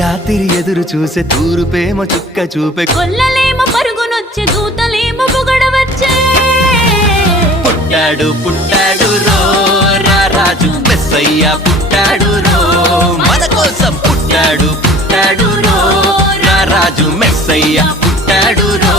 రాత్రి ఎదురు చూసే తూరు పేమ చుక్క చూపే కొల్లలేమ పరుగునొచ్చే దూతలేమ పొగడవచ్చే పుట్టాడు పుట్టాడు రో రాజు మెస్సయ్య పుట్టాడు రో మన కోసం పుట్టాడు పుట్టాడు రో రాజు మెస్సయ్య పుట్టాడు రో